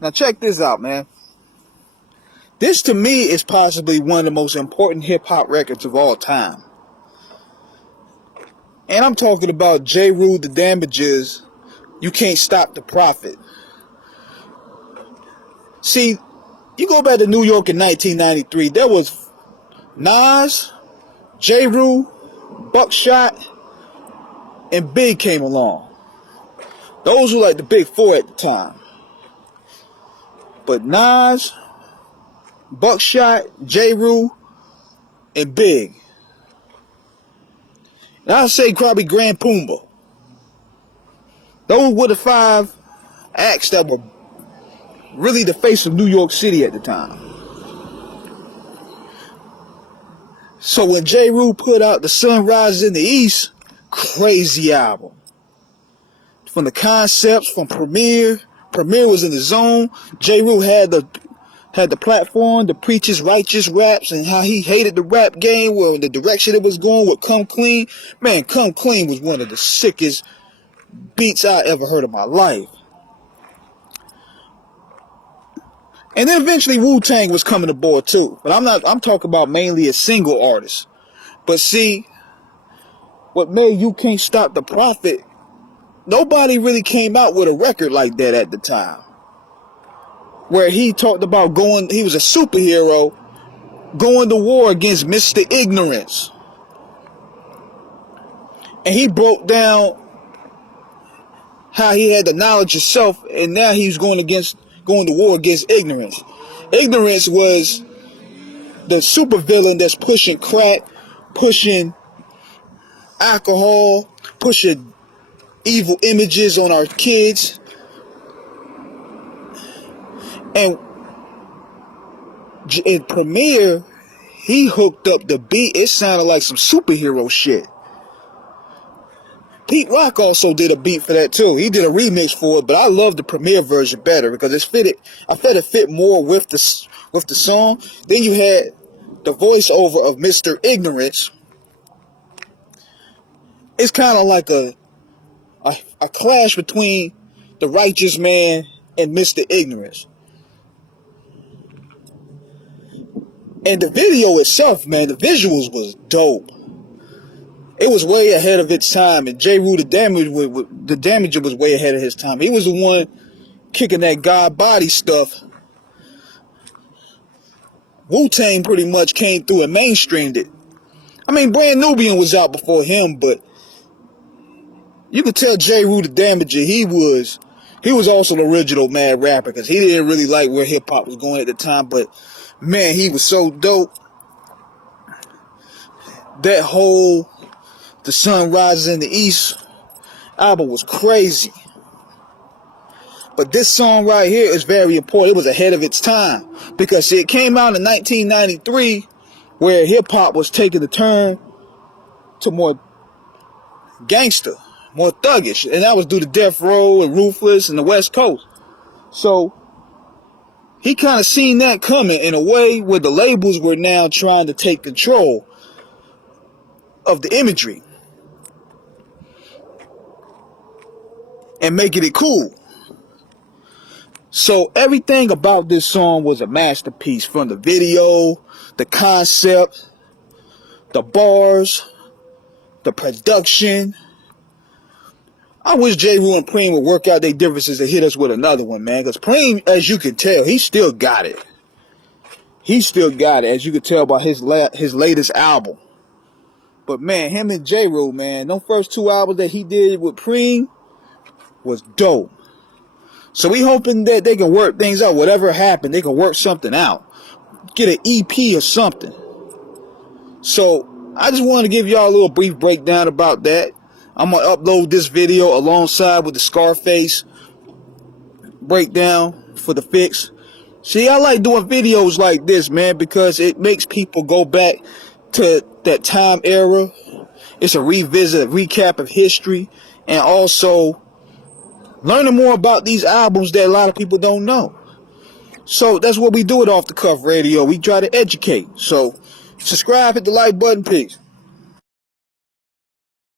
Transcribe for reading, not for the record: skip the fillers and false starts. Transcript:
Now check this out, man. This to me is possibly one of the most important hip-hop records of all time. And I'm talking about Jeru, the Damajas, You Can't Stop the Prophet. See, you go back to New York in 1993, there was Nas, Jeru, Buckshot, and Big came along. Those were like the big four at the time. But Nas, Buckshot, Jeru, and Big. And I'll say probably Grand Pumbaa. Those were the five acts that were really the face of New York City at the time. So when Jeru put out The Sun Rises in the East, crazy album. From the concepts, from Premier was in the zone. Jeru had the platform to preach his righteous raps and how he hated the rap game, well, the direction it was going with Come Clean. Man, Come Clean was one of the sickest beats I ever heard in my life. And then eventually Wu-Tang was coming aboard too. But I'm talking about mainly a single artist. But see, what made You Can't Stop the Prophet, nobody really came out with a record like that at the time. Where he talked about he was a superhero, going to war against Mr. Ignorance. And he broke down how he had the knowledge of self, and now he's going to war against ignorance. Ignorance was the supervillain that's pushing crack, pushing alcohol, pushing evil images on our kids. And in Premier, he hooked up the beat. It sounded like some superhero shit. Pete Rock also did a beat for that too. He did a remix for it, but I love the Premier version better because I felt it fit more with the song. Then you had the voiceover of Mr. Ignorance. It's kind of like a clash between the righteous man and Mr. Ignorance. And the video itself, man, the visuals was dope. It was way ahead of its time, and Jeru the Damaja was way ahead of his time. He was the one kicking that God body stuff. Wu-Tang pretty much came through and mainstreamed it. I mean, Brand Nubian was out before him, but you could tell Jeru the Damaja, he was also the original mad rapper, because he didn't really like where hip-hop was going at the time, but man, he was so dope. That whole The Sun Rises in the East album was crazy. But this song right here is very important. It was ahead of its time, because it came out in 1993, where hip-hop was taking a turn to more gangster, more thuggish, and that was due to Death Row and Ruthless and the West Coast. So he kind of seen that coming in a way where the labels were now trying to take control of the imagery and making it cool. So everything about this song was a masterpiece, from the video, the concept, the bars, the production. I wish Jeru and Preem would work out their differences and hit us with another one, man. Because Preem, as you can tell, he still got it. He still got it, as you can tell by his latest album. But man, him and Jeru, man, those first two albums that he did with Preem was dope. So we hoping that they can work things out. Whatever happened, they can work something out. Get an EP or something. So I just wanted to give y'all a little brief breakdown about that. I'm going to upload this video alongside with the Scarface breakdown for the fix. See, I like doing videos like this, man, because it makes people go back to that time era. It's a revisit, a recap of history, and also learning more about these albums that a lot of people don't know. So that's what we do at Off the Cuff Radio. We try to educate. So subscribe, hit the like button, peace.